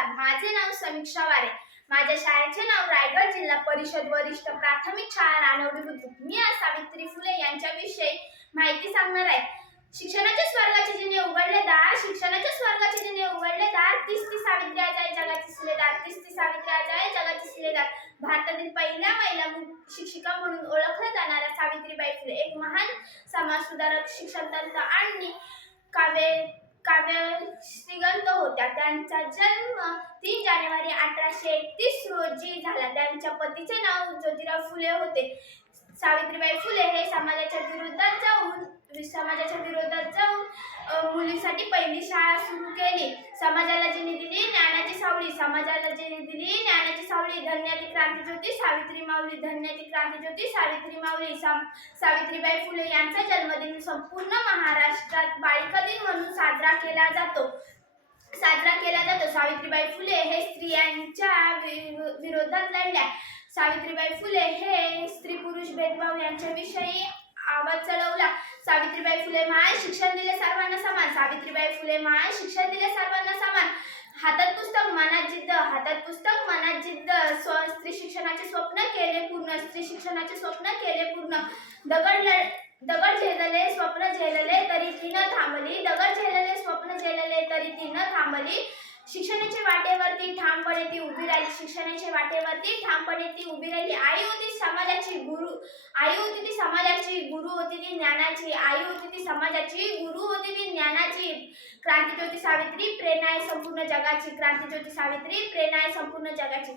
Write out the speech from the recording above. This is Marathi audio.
नमस्कार, माझे नाव समीक्षा वारे. माझ्या शाळेचे नाव रायगड जिल्हा परिषद वरिष्ठ प्राथमिक शाळा नानवडी बुद्रुक. मी आज सावित्री फुले यांच्याविषयी माहिती सांगणार आहे. शिक्षणाच्या स्वर्गाचे जिने उघडले दार, शिक्षणाच्या स्वर्गाचे जिने उघडले दार, तीच ती सावित्री आज आहे जगाची शिलेदार, तीच ती सावित्री आज आहे जगाची शिलेदार. भारतातील पहिल्या महिला शिक्षिका म्हणून ओळखल्या जाणाऱ्या सावित्रीबाई फुले एक महान समाज सुधारक, शिक्षणतंत्र आणि काव्यश्रीगंत होत्या. त्यांचा जन्म 3 जानेवारी 1831 रोजी झाला. त्यांच्या पतीचे नाव ज्योतिराव फुले होते. सावित्रीबाई फुले हे समाजाच्या विरोधात जाऊन मुलींसाठी पहिली शाळा सुरू केली. समाजाला जिने दिली ज्ञानाची सावली, समाजाला जिने दिली ज्ञानाची सावली, धन्य ती क्रांतीज्योती सावित्री माऊली, धन्य ती क्रांतीज्योती सावित्री माऊली. सावित्रीबाई फुले यांचा जन्मदिन संपूर्ण महाराष्ट्रात बालिका दिन म्हणून साजरा केला जातो. सावित्रीबाई फुले हे स्त्रियांच्या विरोधात लढल्या. सावित्रीबाई फुले हे स्त्री पुरुष भेदभाव यांच्याविषयी आवाज चढवला. सावित्रीबाई फुले महान शिक्षण दिले सर्वांना समान, सावित्रीबाई फुले महान शिक्षण दिले सर्वांना समान. हातात पुस्तक मनात जिद्द, हातात पुस्तक मनात जिद्द. स्त्री शिक्षणाचे स्वप्न केले पूर्ण, स्त्री शिक्षणाचे स्वप्न केले पूर्ण. दगड झेलले स्वप्न झेलले तरी ती न थांबली, दगड झेलले स्वप्न झेलले तरी ती न थांबली. शिक्षणाच्या वाटेवरती ठामपणे ती उभी राहिली, शिक्षणाच्या वाटेवरती ठामपणे ती उभी राहिली. आई होती समाजाची गुरु, आई होती ती समाजाची गुरु होती ती ज्ञानाची, आई होती ती समाजाची गुरु होती ती ज्ञानाची. क्रांतीज्योती सावित्री प्रेरणा आहे संपूर्ण जगाची, क्रांतीज्योती सावित्री प्रेरणा आहे संपूर्ण जगाची.